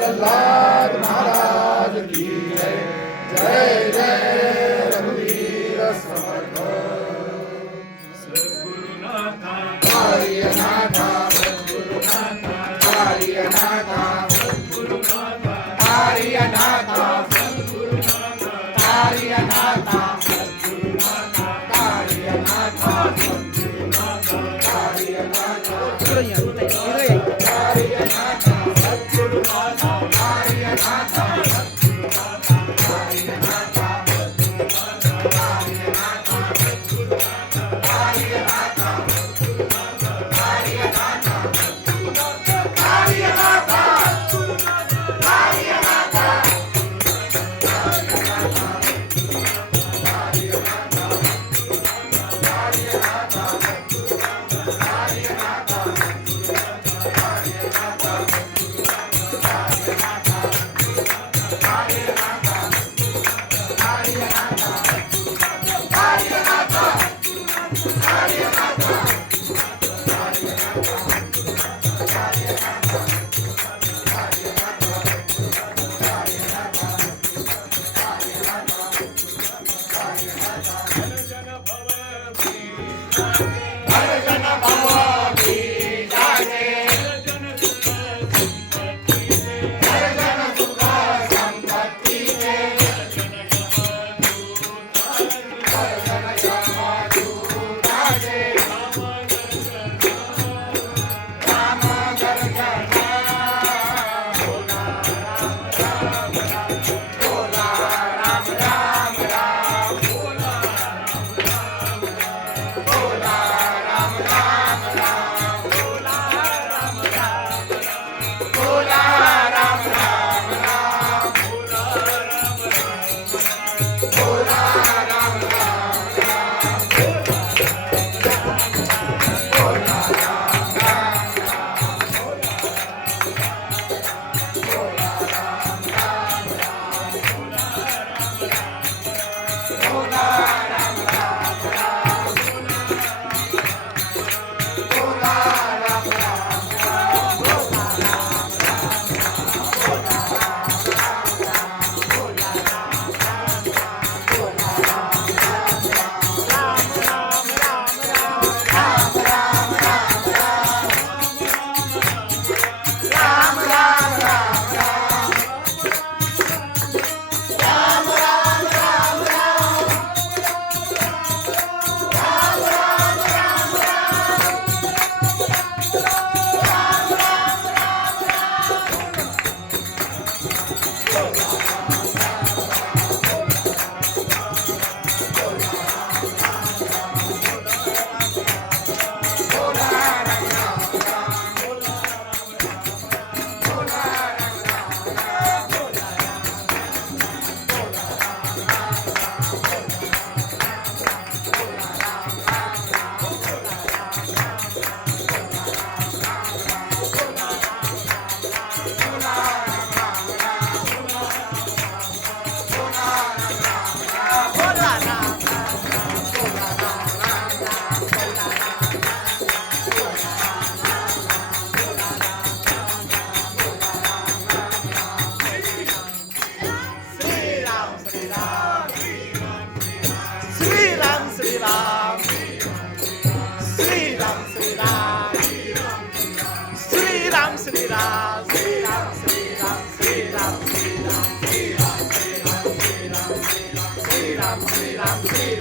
الله مع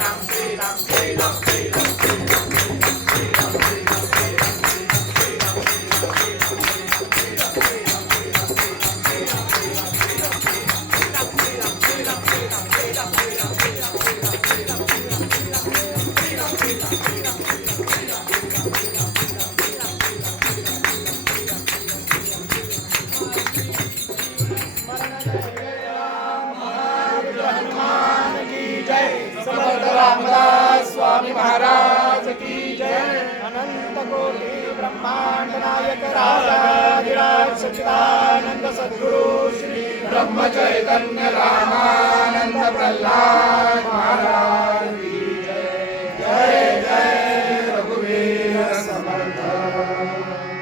Tchau. Sachchidanand Sadguru Shri Brahmachaitanya Ramanand Pralhad Maharaj.